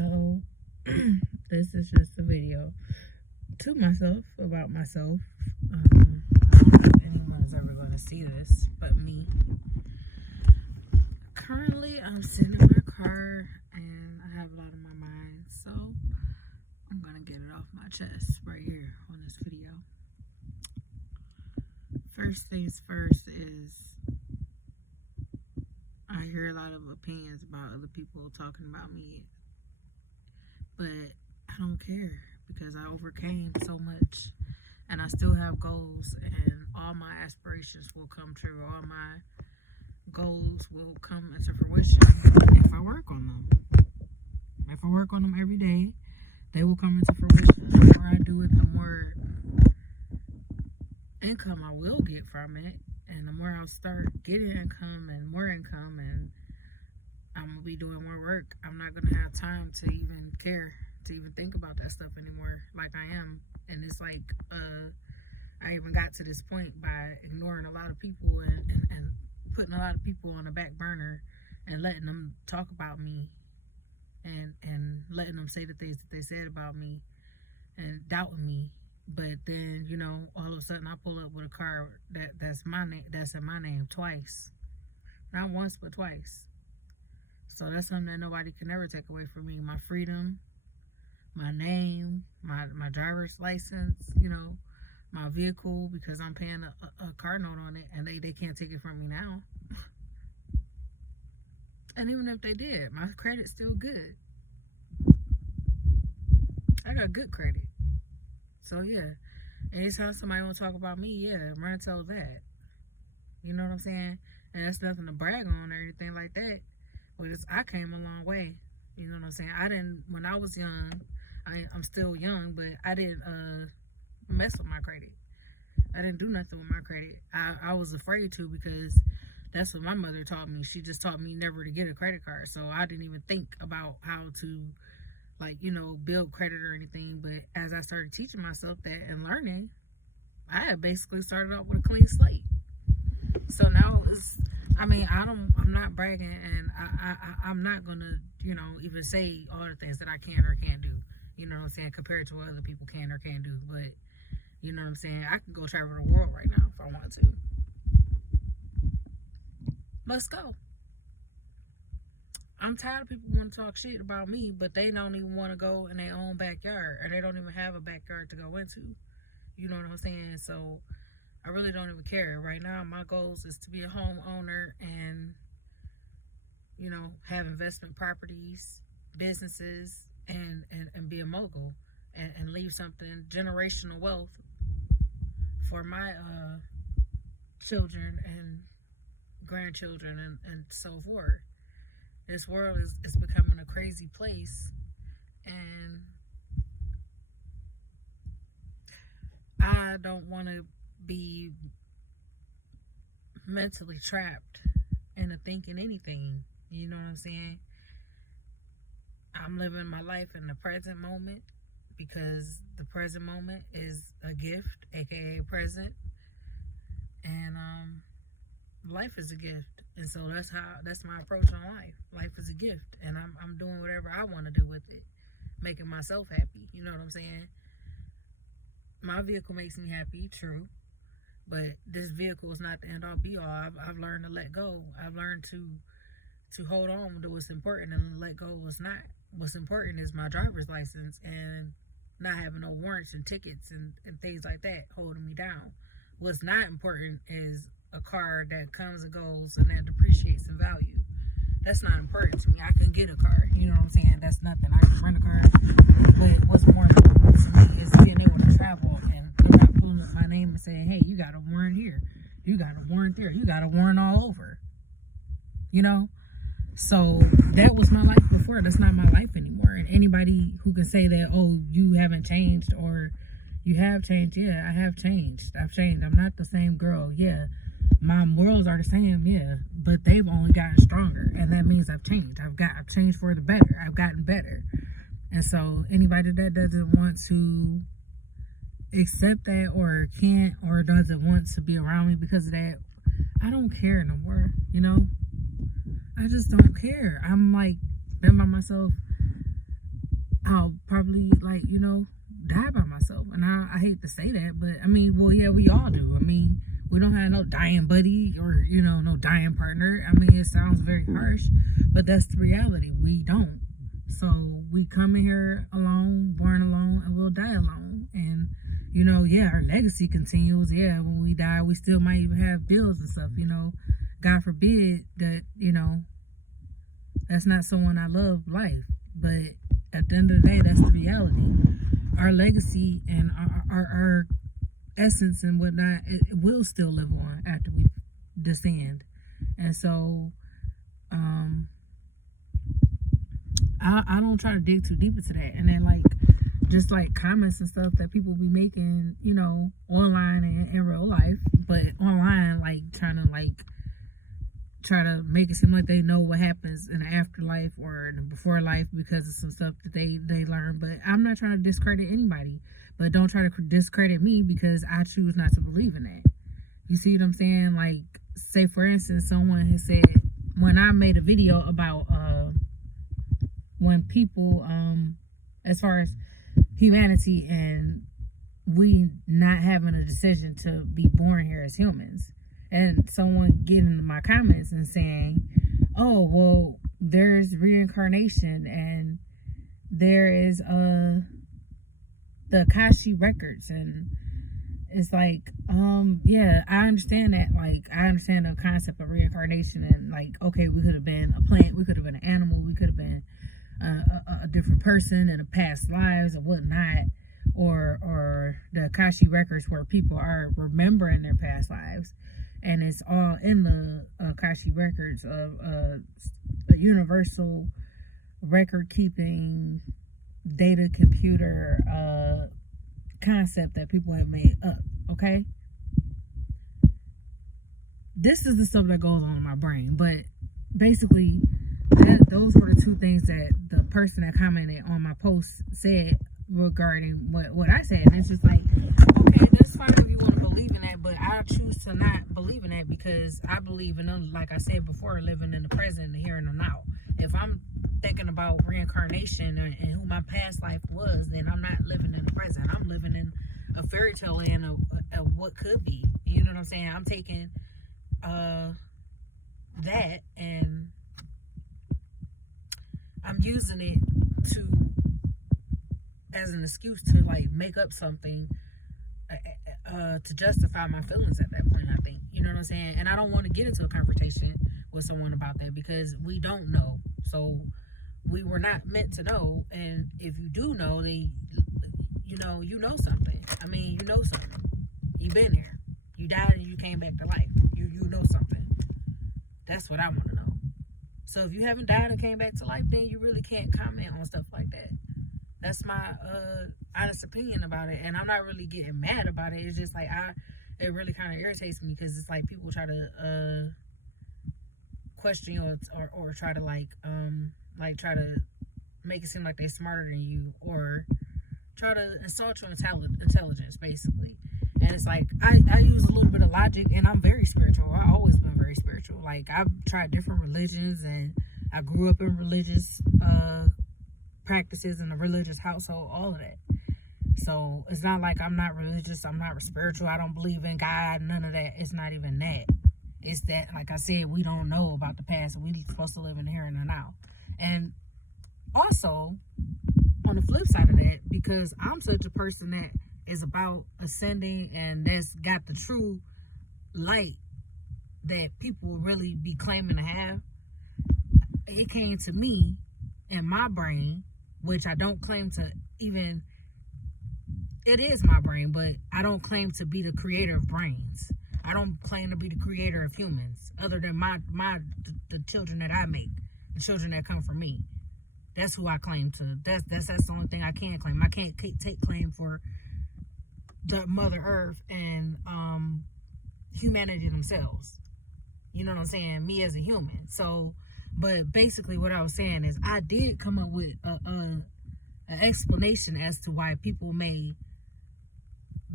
So, this is just a video to myself, about myself. I don't know if anyone's ever going to see this but me. Currently, I'm sitting in my car and I have a lot on my mind, so I'm going to get it off my chest right here on this video. First things first is I hear a lot of opinions about other people talking about me, but I don't care because I overcame so much and I still have goals, and all my aspirations will come true. All my goals will come into fruition if I work on them. If I work on them every day, they will come into fruition. The more I do it, the more income I will get from it, and the more I'll start getting income and more income, and I'm gonna be doing more work. I'm not gonna have time to even care, to even think about that stuff anymore like I am. And it's like I even got to this point by ignoring a lot of people and putting a lot of people on the back burner and letting them talk about me and letting them say the things that they said about me and doubting me. But then, you know, all of a sudden I pull up with a car that's my name, that's in my name twice. Not once, but twice. So that's something that nobody can ever take away from me. My freedom, my name, my driver's license, you know, my vehicle, because I'm paying a car note on it, and they can't take it from me now. And even if they did, my credit's still good. I got good credit. So yeah, anytime somebody want to talk about me, yeah, run and tell that. You know what I'm saying? And that's nothing to brag on or anything like that. But I came a long way. You know what I'm saying? I didn't, when I was young, I'm still young, but I didn't mess with my credit. I didn't do nothing with my credit. I was afraid to, because that's what my mother taught me. She just taught me never to get a credit card. So I didn't even think about how to, like, you know, build credit or anything. But as I started teaching myself that and learning, I had basically started off with a clean slate. So now I'm not bragging, and I'm not gonna, you know, even say all the things that I can or can't do. You know what I'm saying? Compared to what other people can or can't do. But you know what I'm saying? I could go travel the world right now if I want to. Let's go. I'm tired of people want to talk shit about me, but they don't even want to go in their own backyard, or they don't even have a backyard to go into. You know what I'm saying? So I really don't even care. Right now, my goals is to be a homeowner and, you know, have investment properties, businesses, and be a mogul, and leave something, generational wealth, for my children and grandchildren and so forth. This world is becoming a crazy place, and I don't want to be mentally trapped into thinking anything. You know what I'm saying? I'm living my life in the present moment, because the present moment is a gift, aka present, and life is a gift. And so that's my approach on life. Life is a gift, and I'm doing whatever I want to do with it, making myself happy. You know what I'm saying? My vehicle makes me happy, true, but this vehicle is not the end all be all. I've learned to let go. I've learned to hold on to what's important and let go of what's not. What's important is my driver's license and not having no warrants and tickets and things like that holding me down. What's not important is a car that comes and goes and that depreciates in value. That's not important to me. I can get a car. You know what I'm saying? That's nothing. I can rent a car. But what's more important to me is being able to travel, and I'm not pulling up my name and saying, hey, you got a warrant here. You got a warrant there. You got a warrant all over. You know? So that was my life before. That's not my life anymore. And anybody who can say that, oh, you haven't changed, or you have changed, yeah, I have changed. I've changed. I'm not the same girl. Yeah. My morals are the same, yeah, but they've only gotten stronger, and that means I've changed. I've changed for the better. I've gotten better. And so anybody that doesn't want to accept that, or can't, or doesn't want to be around me because of that, I don't care no more, you know? I just don't care. I'm like, been by myself I'll probably, like, die by myself. And I hate to say that, but I mean, well, yeah, we all do. I mean, we don't have no dying buddy or, no dying partner. I mean, it sounds very harsh, but that's the reality. We don't. So we come in here alone, born alone, and we'll die alone. And, yeah, our legacy continues. Yeah, when we die, we still might even have bills and stuff, God forbid that, that's not someone I love life. But at the end of the day, that's the reality. Our legacy and our essence and whatnot, it will still live on after we descend. And so, I don't try to dig too deep into that. And then, like, just like comments and stuff that people be making, online and in real life, but online, like, try to make it seem like they know what happens in the afterlife or in the before life because of some stuff that they learn. But I'm not trying to discredit anybody, but don't try to discredit me because I choose not to believe in that. You see what I'm saying? Like, say for instance, someone has said, when I made a video about when people, as far as humanity and we not having a decision to be born here as humans, and someone getting into my comments and saying, oh, well, there's reincarnation and there is the Akashic records. And it's like, yeah, I understand that. Like, I understand the concept of reincarnation and, like, okay, we could have been a plant, we could have been an animal, we could have been a different person in a past lives or whatnot. Or the Akashic records where people are remembering their past lives. And it's all in the Akashic records of a universal record-keeping data computer concept that people have made up, okay? This is the stuff that goes on in my brain, but basically, those were the two things that the person that commented on my post said regarding what I said. And it's just like, okay, that's fine if you want to believe in that, but I choose to not believe in that because I believe in, like I said before, living in the present, the here and the now. If I'm thinking about reincarnation and who my past life was, then I'm not living in the present. I'm living in a fairy tale land of what could be. You know what I'm saying? I'm taking that and I'm using it as an excuse to, like, make up something to justify my feelings at that point, I think. You know what I'm saying? And I don't want to get into a confrontation with someone about that because we don't know. So we were not meant to know. And if you do know, then you know something. I mean, you know something. You've been there. You died and you came back to life. You know something. That's what I want to know. So if you haven't died and came back to life, then you really can't comment on stuff like that. That's my honest opinion about it. And I'm not really getting mad about it. It's just like, it really kind of irritates me because it's like people try to question you or try to try to make it seem like they're smarter than you or try to insult your intelligence, basically. And it's like, I use a little bit of logic and I'm very spiritual. I've always been very spiritual. Like, I've tried different religions and I grew up in religious practices in a religious household, all of that. So it's not like I'm not religious, I'm not spiritual, I don't believe in God, none of that. It's not even that. It's that, like I said, we don't know about the past. We're supposed to live in the here and the now. And also, on the flip side of that, because I'm such a person that is about ascending and that's got the true light that people really be claiming to have, it came to me in my brain, which I don't claim to even, it is my brain, but I don't claim to be the creator of brains. I don't claim to be the creator of humans, other than the children that I make, the children that come from me. That's who I claim to. That's the only thing I can claim. I can't take claim for the Mother Earth and humanity themselves. You know what I'm saying? Me as a human. So, but basically what I was saying is I did come up with an explanation as to why people may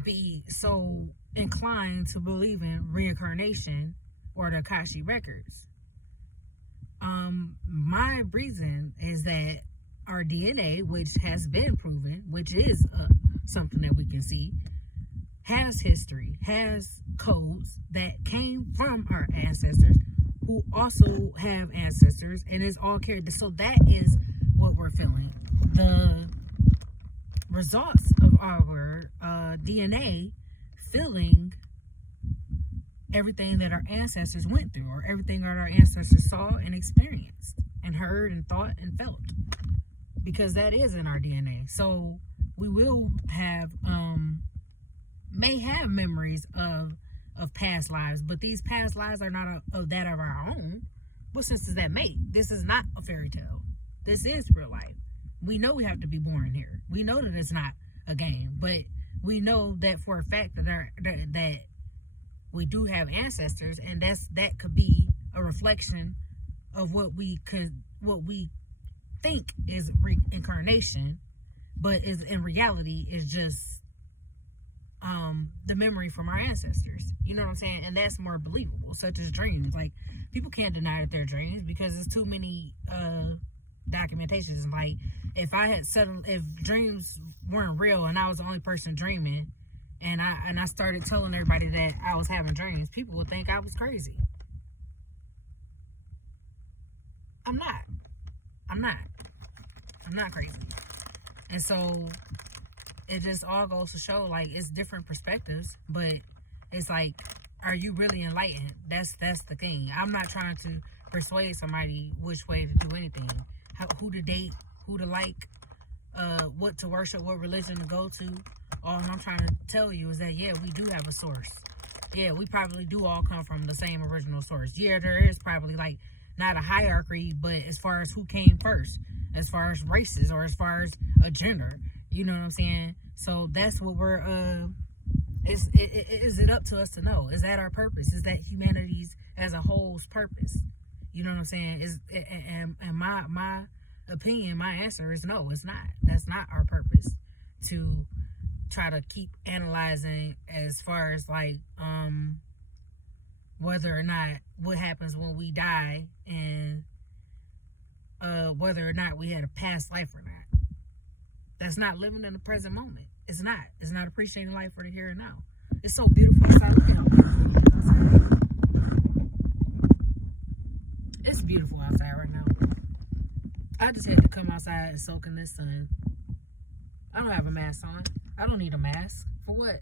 be so inclined to believe in reincarnation or the Akashic records. My reason is that our DNA, which has been proven, which is something that we can see, has history, has codes that came from our ancestors who also have ancestors, and is all carried. So that is what we're feeling. The results of our DNA feeling everything that our ancestors went through, or everything that our ancestors saw and experienced and heard and thought and felt, because that is in our DNA. So we will have may have memories of past lives, but these past lives are not of that of our own. What sense does that make? This is not a fairy tale. This is real life. We know we have to be born here. We know that it's not a game, but we know that for a fact that we do have ancestors, and that could be a reflection of what we think is reincarnation, but is in reality is just the memory from our ancestors. You know what I'm saying? And that's more believable, such as dreams. Like, people can't deny that they're dreams because there's too many documentations. Like, if dreams weren't real and I was the only person dreaming, and I started telling everybody that I was having dreams, people would think I was crazy. I'm not crazy. And so it just all goes to show, like, it's different perspectives, but it's like, are you really enlightened? That's the thing. I'm not trying to persuade somebody which way to do anything, who to date, who to like, what to worship, what religion to go to. All I'm trying to tell you is that, yeah, we do have a source. Yeah, we probably do all come from the same original source. Yeah, there is probably, like, not a hierarchy, but as far as who came first, as far as races, or as far as a gender, you know what I'm saying? So that's what we're, is it up to us to know? Is that our purpose? Is that humanity's as a whole's purpose? You know what I'm saying? And my opinion, my answer is no, it's not. That's not our purpose, to try to keep analyzing as far as, like, whether or not what happens when we die, and whether or not we had a past life or not. That's not living in the present moment. It's not. It's not appreciating life for the here and now. It's so beautiful outside right now. It's beautiful outside right now. I just had to come outside and soak in this sun. I don't have a mask on. I don't need a mask. For what?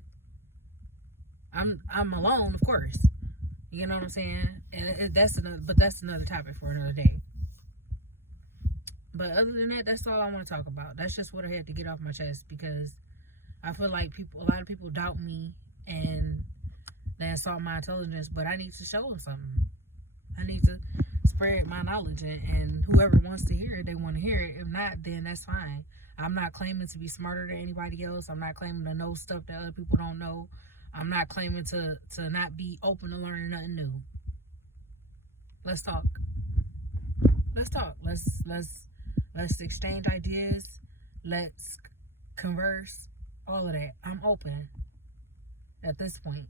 I'm alone, of course. You know what I'm saying? And that's another topic for another day. But other than that, that's all I want to talk about. That's just what I had to get off my chest, because I feel like a lot of people doubt me and they insult my intelligence, but I need to show them something. I need to spread my knowledge, and whoever wants to hear it, they want to hear it. If not, then that's fine. I'm not claiming to be smarter than anybody else. I'm not claiming to know stuff that other people don't know. I'm not claiming to not be open to learning nothing new. Let's talk. Let's exchange ideas. Let's converse. All of that. I'm open at this point.